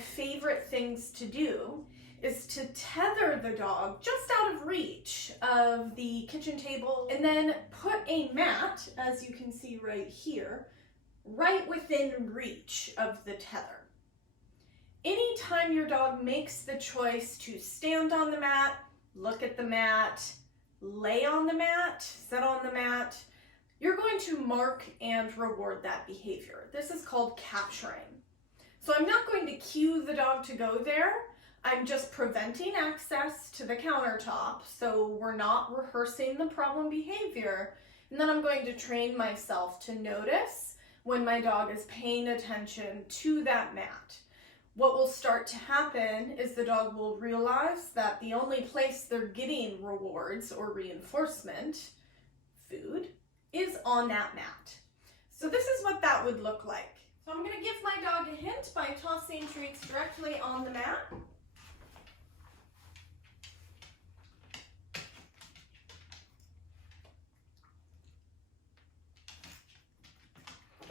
favorite things to do is to tether the dog just out of reach of the kitchen table and then put a mat, as you can see right here, right within reach of the tether. Anytime your dog makes the choice to stand on the mat, look at the mat, lay on the mat, sit on the mat, you're going to mark and reward that behavior. This is called capturing. So I'm not going to cue the dog to go there. I'm just preventing access to the countertop, so we're not rehearsing the problem behavior. And then I'm going to train myself to notice when my dog is paying attention to that mat. What will start to happen is the dog will realize that the only place they're getting rewards or reinforcement, food, is on that mat. So this is what that would look like. So I'm going to give my dog a hint by tossing treats directly on the mat.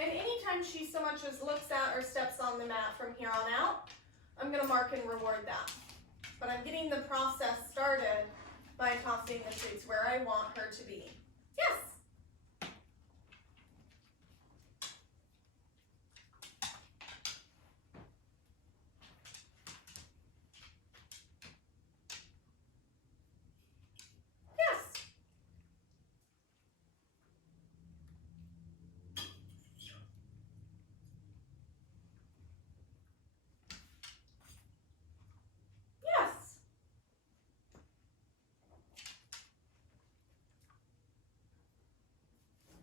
And anytime she so much as looks at or steps on the mat from here on out, I'm going to mark and reward that. But I'm getting the process started by tossing the treats where I want her to be. Yes.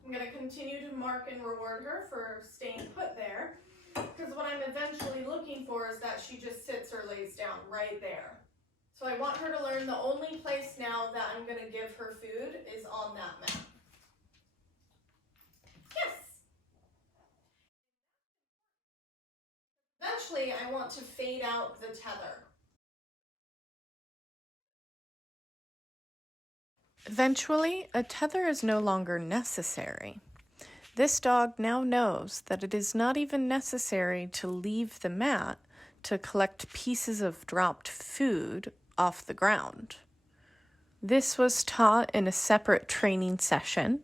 I'm going to continue to mark and reward her for staying put there, because what I'm eventually looking for is that she just sits or lays down right there. So I want her to learn the only place now that I'm going to give her food is on that mat. Yes. Eventually, I want to fade out the tether. Eventually, a tether is no longer necessary. This dog now knows that it is not even necessary to leave the mat to collect pieces of dropped food off the ground. This was taught in a separate training session,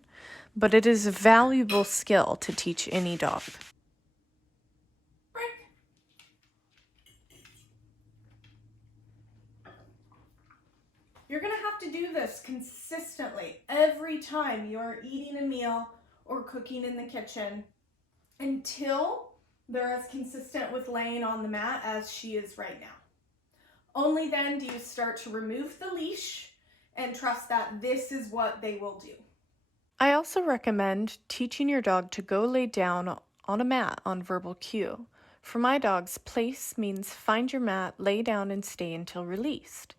but it is a valuable skill to teach any dog. You're going to have to do this consistently every time you're eating a meal or cooking in the kitchen until they're as consistent with laying on the mat as she is right now. Only then do you start to remove the leash and trust that this is what they will do. I also recommend teaching your dog to go lay down on a mat on verbal cue. For my dogs, place means find your mat, lay down, and stay until released.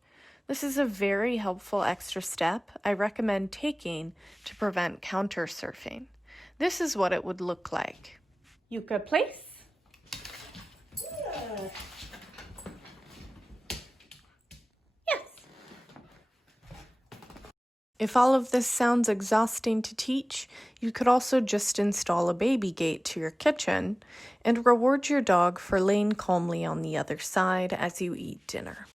This is a very helpful extra step I recommend taking to prevent counter surfing. This is what it would look like. Yuka, place. Yeah. Yes. If all of this sounds exhausting to teach, you could also just install a baby gate to your kitchen and reward your dog for laying calmly on the other side as you eat dinner.